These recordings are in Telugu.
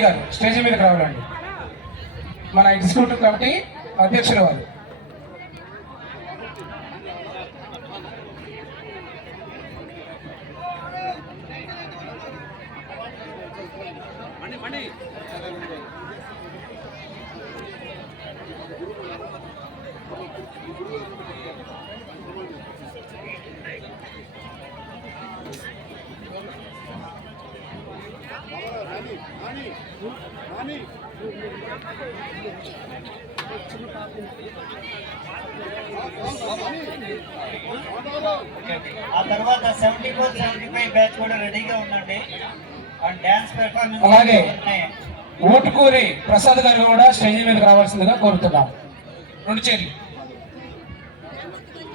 గారు స్టేజ్ మీదకి రావాలండి. మన ఎగ్జిక్యూటివ్ కమిటీ అధ్యక్షులు వారు. ఆ తర్వాత 74-75 బ్యాచ్ కూడా రెడీగా ఉండండి. డాన్స్ పెర్ఫార్మెన్స్ అలాగే ఊటుకూరి ప్రసాద్ గారు కూడా స్టేజ్ మీదకి రావాల్సిందిగా కోరుతున్నాం. రెండు చేతులు.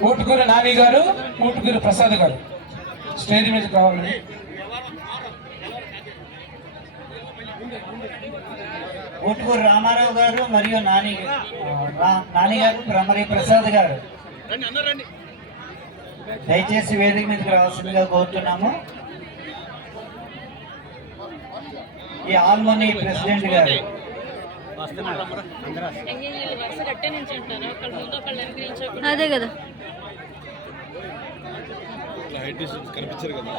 ఊటుకూరి నాని గారు, ఊటుకూరి ప్రసాద్ గారు స్టేజ్ మీదకి రావాలని. ఊటుకూరు రామారావు గారు మరియు నాని గారు, బ్రహ్మరి ప్రసాద్ గారు దయచేసి వేదిక మీదకి రావాల్సిందిగా కోరుతున్నాము. ఈ ఆల్మనీ ప్రెసిడెంట్ గారు అదే కదా కనిపించారు కదా.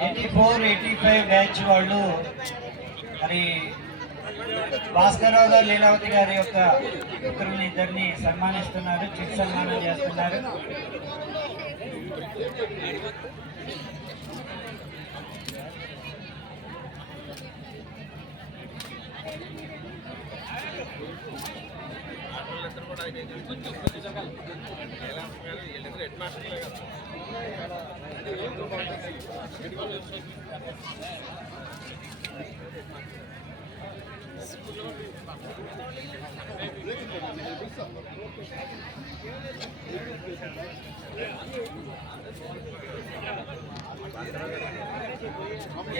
84-85 బ్యాచ్ వాళ్ళు మరి భాస్కరరావు గారు, లీలావతి గారి యొక్క ఇద్దరిని సన్మానిస్తున్నారు, చిట్ సన్మానం చేస్తున్నారు.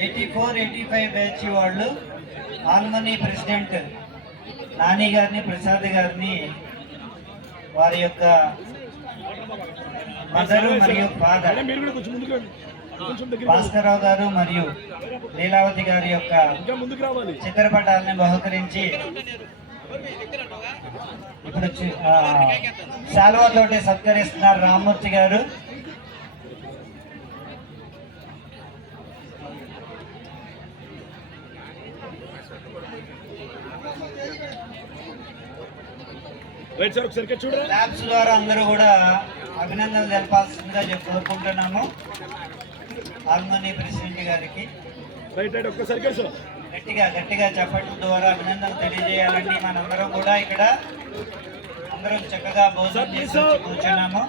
'84-85 బ్యాచ్ వాళ్ళు ఆల్మనీ ప్రెసిడెంట్ నాని గారిని, ప్రసాద్ గారిని, వారి యొక్క మదరు మరియు ఫాదర్ భాస్కరరావు గారు మరియు లీలావతి గారి యొక్క చిత్రపటాలని బహుకరించి ఇప్పుడు శాలువాతోటి సత్కరిస్తున్నారు రామ్మూర్తి గారు. ల్యాబ్స్ ద్వారా అందరూ కూడా అభినందనలు తెలపాల్సిందిగా కోరుకుంటున్నాము. ఆల్మనీ ప్రెసిడెంట్ గారికి గట్టిగా చెప్పడం ద్వారా అభినందనలు తెలియజేయాలండి. మనందరం కూడా ఇక్కడ అందరం చక్కగా భోజనం చేసి కూర్చున్నాము.